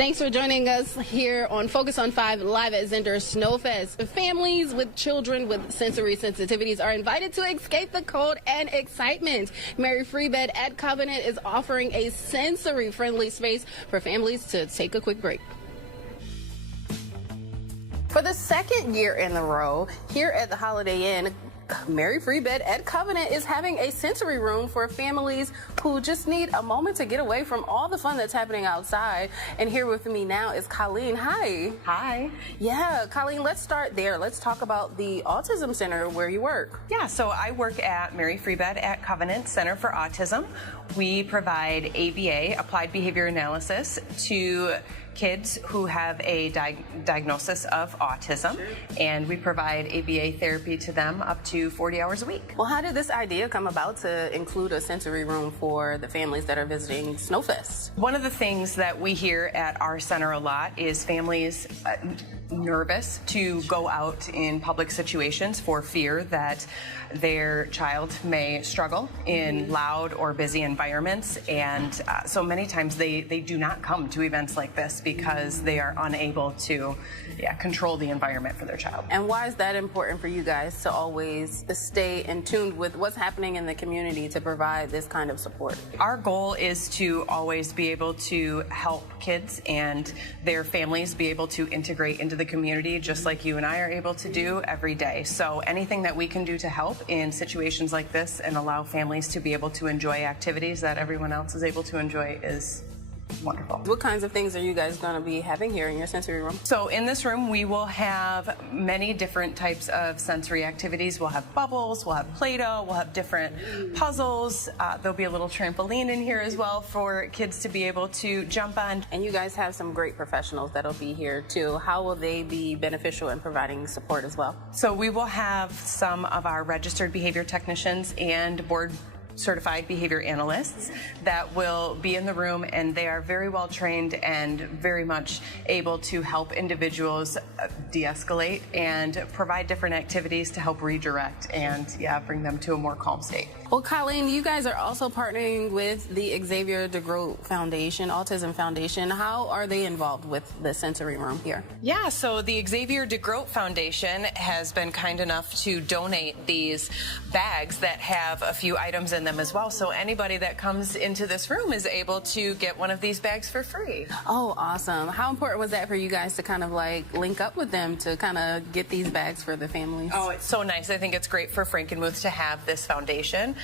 Thanks for joining us here on Focus on 5 live at Zehnder Snowfest. Families with children with sensory sensitivities are invited to escape the cold and excitement. Mary Free Bed at Covenant is offering a sensory-friendly space for families to take a quick break. For the second year in a row, here at the Holiday Inn, Mary Free Bed at Covenant is having a sensory room for families who just need a moment to get away from all the fun that's happening outside. And here with me now is Colleen. Hi. Hi. Yeah, Colleen, let's start there. Let's talk about the Autism Center where you work. Yeah, so I work at Mary Free Bed at Covenant Center for Autism. We provide ABA, Applied Behavior Analysis, to kids who have a diagnosis of autism, and we provide ABA therapy to them up to 40 hours a week. Well, how did this idea come about to include a sensory room for the families that are visiting Snowfest? One of the things that we hear at our center a lot is families nervous to go out in public situations for fear that their child may struggle in loud or busy environments, and so many times they do not come to events like this because they are unable to control the environment for their child. And why is that important for you guys to always stay in tune with what's happening in the community to provide this kind of support? Our goal is to always be able to help kids and their families be able to integrate into the community just like you and I are able to do every day. So anything that we can do to help in situations like this and allow families to be able to enjoy activities that everyone else is able to enjoy is wonderful. What kinds of things are you guys going to be having here in your sensory room? So in this room we will have many different types of sensory activities. We'll have bubbles, we'll have Play-Doh, we'll have different puzzles. There'll be a little trampoline in here as well for kids to be able to jump on. And you guys have some great professionals that'll be here too. How will they be beneficial in providing support as well? So we will have some of our registered behavior technicians and board certified behavior analysts that will be in the room, and they are very well trained and very much able to help individuals de-escalate and provide different activities to help redirect and bring them to a more calm state. Well, Colleen, you guys are also partnering with the Xavier DeGroat Foundation, Autism Foundation. How are they involved with the sensory room here? Yeah, so the Xavier DeGroat Foundation has been kind enough to donate these bags that have a few items in them as well. So anybody that comes into this room is able to get one of these bags for free. Oh, awesome. How important was that for you guys to kind of like link up with them to kind of get these bags for the families? Oh, it's so nice. I think it's great for Frankenmuth to have this foundation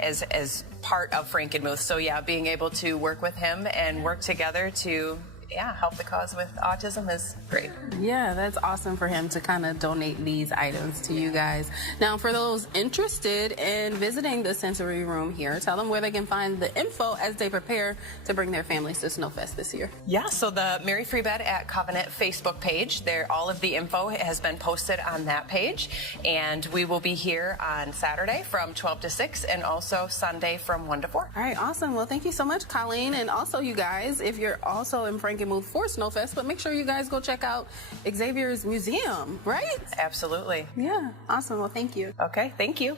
as part of Frankenmuth. So yeah, being able to work with him and work together to help the cause with autism is great. Yeah, that's awesome for him to kind of donate these items to you guys. Now, for those interested in visiting the sensory room here, tell them where they can find the info as they prepare to bring their families to Snowfest this year. Yeah, so the Mary Free Bed at Covenant Facebook page, all of the info has been posted on that page, and we will be here on Saturday from 12 to 6 and also Sunday from 1 to 4. All right, awesome. Well, thank you so much, Colleen, and also you guys, if you're also in Frankenmuth for Snowfest, but make sure you guys go check out Xavier's museum, right? Absolutely. Yeah, awesome. Well, thank you. Okay, thank you.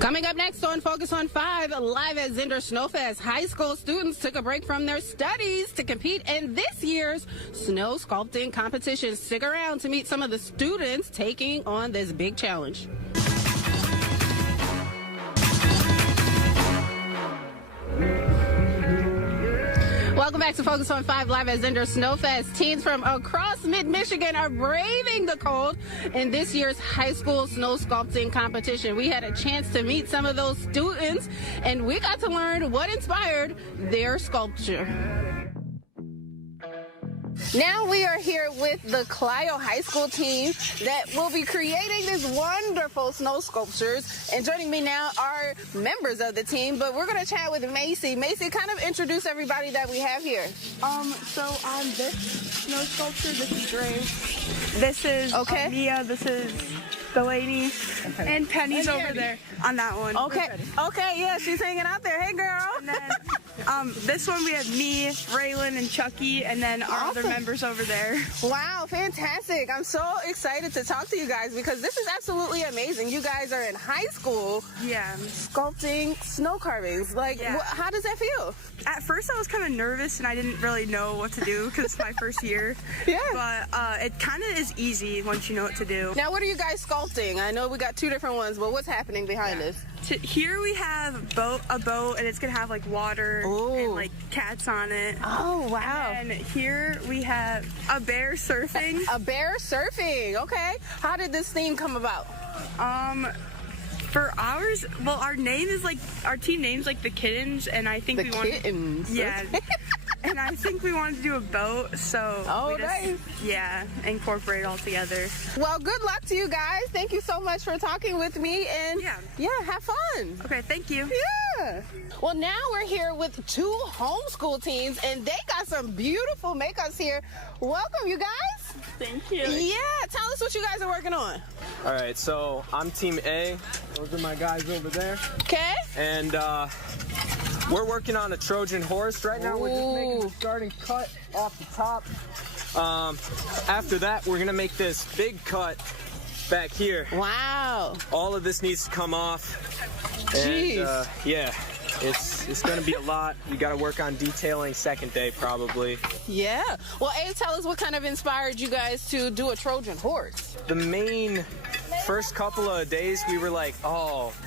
Coming up next on Focus on 5, live at Zehnder Snowfest, high school students took a break from their studies to compete in this year's snow sculpting competition. Stick around to meet some of the students taking on this big challenge. Welcome back to Focus on 5 live at Zehnder Snowfest. Teens from across mid-Michigan are braving the cold in this year's high school snow sculpting competition. We had a chance to meet some of those students, and we got to learn what inspired their sculpture. Now we are here with the Clio High School team that will be creating these wonderful snow sculptures. And joining me now are members of the team, but we're going to chat with Macy. Macy, kind of introduce everybody that we have here. So on this snow sculpture, this is Grace. This is Mia. This is Delaney. And Penny's over there on that one. Okay, yeah, she's hanging out there. Hey, girl. And then This one we have me, Raylan, and Chucky, and then our other members over there. Wow, fantastic. I'm so excited to talk to you guys because this is absolutely amazing. You guys are in high school sculpting snow carvings. Like, how does that feel? At first I was kind of nervous and I didn't really know what to do because it's my first year. But it kind of is easy once you know what to do. Now, what are you guys sculpting? I know we got two different ones, but what's happening behind us? Here we have a boat, and it's gonna have like water and like cats on it. Oh wow! And here we have a bear surfing. A bear surfing. Okay. How did this theme come about? For ours, well, our team name's like the Kittens, and I think the Kittens. Yeah. And I think we wanted to do a boat, so nice. Incorporate it all together. Well, good luck to you guys. Thank you so much for talking with me, and have fun. Okay, thank you. Yeah. Well, now we're here with two homeschool teams, and they got some beautiful makeups here. Welcome, you guys. Thank you. Yeah, tell us what you guys are working on. All right, so I'm Team A. Those are my guys over there. Okay. And we're working on a Trojan horse right now. We're just making the starting cut off the top. After that, we're gonna make this big cut back here. Wow. All of this needs to come off. Jeez. And, it's gonna be a lot. We gotta work on detailing second day probably. Yeah. Well, A, tell us what kind of inspired you guys to do a Trojan horse. The main first couple of days we were like,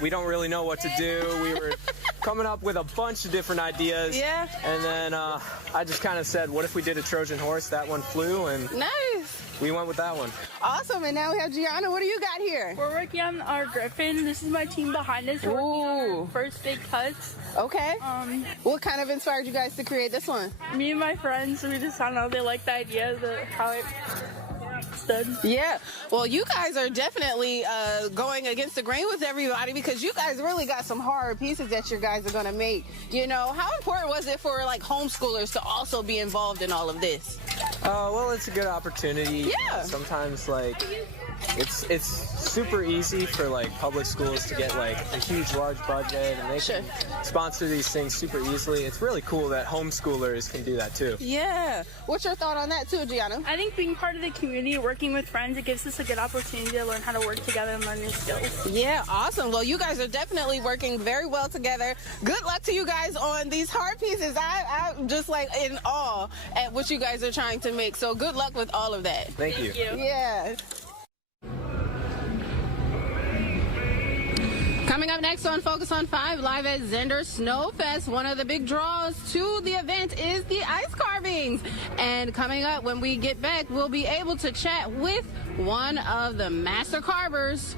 we don't really know what to do. We were coming up with a bunch of different ideas. Yeah. And then I just kind of said, what if we did a Trojan horse? That one flew, and nice. We went with that one. Awesome. And now we have Gianna. What do you got here? We're working on our Griffin. This is my team behind us. We're working on our first big cuts. Okay. What kind of inspired you guys to create this one? Me and my friends, we just, I don't know, they liked the idea of how it stood. Yeah. Well, you guys are definitely going against the grain with everybody because you guys really got some hard pieces that you guys are going to make. You know, how important was it for like homeschoolers to also be involved in all of this? Well, it's a good opportunity. Yeah. Sometimes like it's super easy for like public schools to get like a huge large budget and they can sponsor these things super easily. It's really cool that homeschoolers can do that too. Yeah. What's your thought on that too, Gianna? I think being part of the community, working with friends, it gives us a good opportunity to learn how to work together and learn new skills. Yeah, awesome. Well, you guys are definitely working very well together. Good luck to you guys on these hard pieces. I'm just like in awe at what you guys are trying to make. So good luck with all of that. Thank you. Yeah. Coming up next on Focus on 5, live at Zehnder Snowfest, one of the big draws to the event is the ice carvings. And coming up when we get back, we'll be able to chat with one of the master carvers.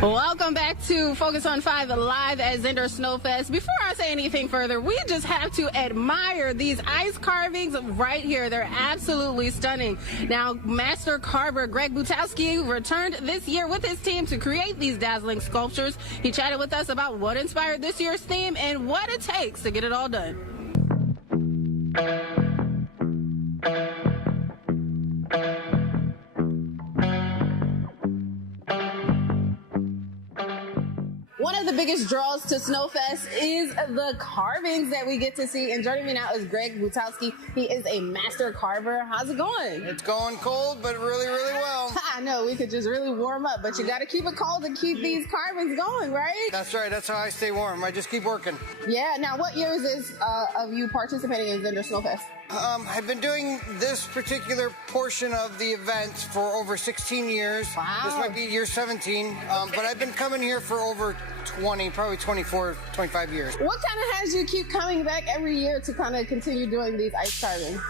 Welcome back to Focus on 5 live at Zehnder Snowfest. Before I say anything further, we just have to admire these ice carvings right here. They're absolutely stunning. Now, Master Carver Greg Butowski returned this year with his team to create these dazzling sculptures. He chatted with us about what inspired this year's theme and what it takes to get it all done. One of the biggest draws to Snowfest is the carvings that we get to see. And joining me now is Greg Butowski. He is a master carver. How's it going? It's going cold, but really, really well. I know, we could just really warm up, but you got to keep it cold and keep these carvings going, right? That's right. That's how I stay warm. I just keep working. Yeah. Now, what year is this of you participating in Zehnder Snowfest? I've been doing this particular portion of the event for over 16 years. Wow. This might be year 17, but I've been coming here for over 20, probably 24, 25 years. What kind of has you keep coming back every year to kind of continue doing these ice carvings?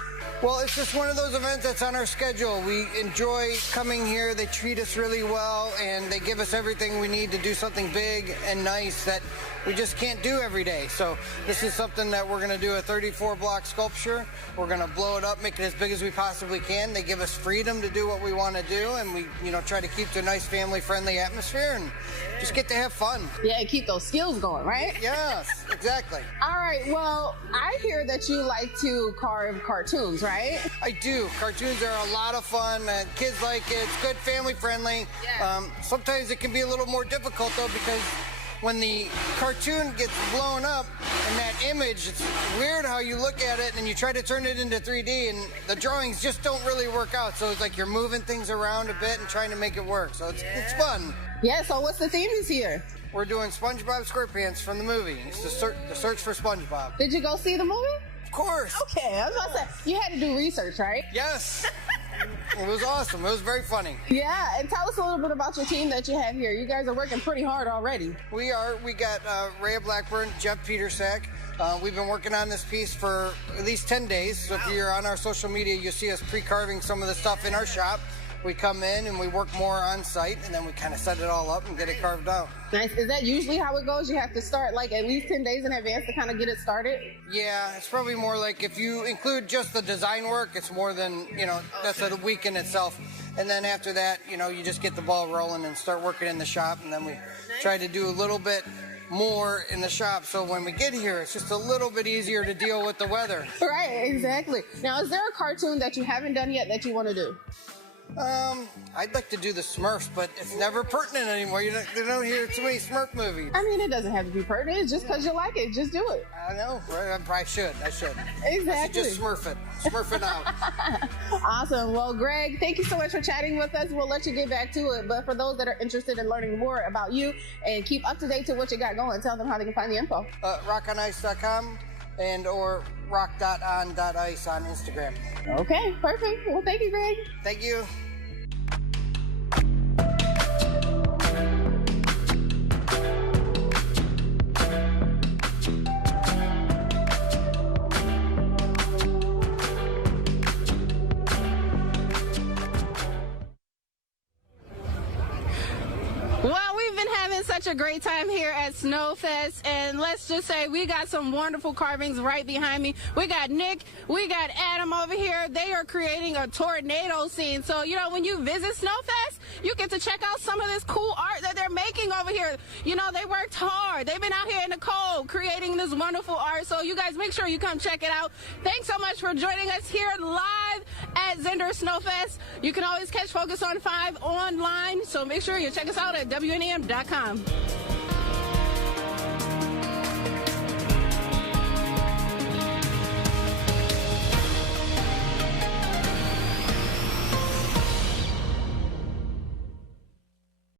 Well, it's just one of those events that's on our schedule. We enjoy coming here. They treat us really well, and they give us everything we need to do something big and nice that we just can't do every day. So this is something that we're going to do, a 34-block sculpture We're going to blow it up, make it as big as we possibly can. They give us freedom to do what we want to do, and we, try to keep to a nice family-friendly atmosphere and just get to have fun. Yeah, and keep those skills going, right? Yes, exactly. All right, well, I hear that you like to carve cartoons, right? I do. Cartoons are a lot of fun. Kids like it. It's good, family-friendly. Yeah. Sometimes it can be a little more difficult, though, because when the cartoon gets blown up and that image, it's weird how you look at it and you try to turn it into 3D and the drawings just don't really work out. So it's like you're moving things around a bit and trying to make it work. So it's fun. Yeah, so what's the theme this year? We're doing SpongeBob SquarePants from the movie. It's the search for SpongeBob. Did you go see the movie? Of course. Okay, I was about to say, you had to do research, right? Yes. It was awesome. It was very funny. Yeah, and tell us a little bit about your team that you have here. You guys are working pretty hard already. We are. We got Rhea Blackburn, Jeff Petersack. We've been working on this piece for at least 10 days. So if you're on our social media, you'll see us pre-carving some of the stuff in our shop. We come in and we work more on site, and then we kind of set it all up and get it carved out. Nice. Is that usually how it goes? You have to start like at least 10 days in advance to kind of get it started? Yeah, it's probably more like if you include just the design work, it's more than, that's a week in itself. And then after that, you just get the ball rolling and start working in the shop, and then we try to do a little bit more in the shop, so when we get here, it's just a little bit easier to deal with the weather. Right, exactly. Now, is there a cartoon that you haven't done yet that you want to do? I'd like to do the Smurfs, but it's never pertinent anymore. You don't hear too many Smurf movies. I mean, it doesn't have to be pertinent. It's just because you like it. Just do it. I know, right? I should. Exactly. I should just Smurf it. Smurf it out. Awesome. Well, Greg, thank you so much for chatting with us. We'll let you get back to it. But for those that are interested in learning more about you and keep up to date to what you got going, tell them how they can find the info. rockonice.com and or rock.on.ice on Instagram. Okay, perfect. Well, thank you, Greg. Thank you. Well, we've been having such a great time here at Snowfest, and let's just say we got some wonderful carvings right behind me. We got Nick, we got Adam over here. They are creating a tornado scene. So, when you visit Snowfest, you get to check out some of this cool art that they're making over here. They worked hard. They've been out here in the cold creating this wonderful art. So you guys make sure you come check it out. Thanks so much for joining us here live at Zehnder Snowfest. You can always catch Focus on 5 online, so make sure you check us out at WNEM.com.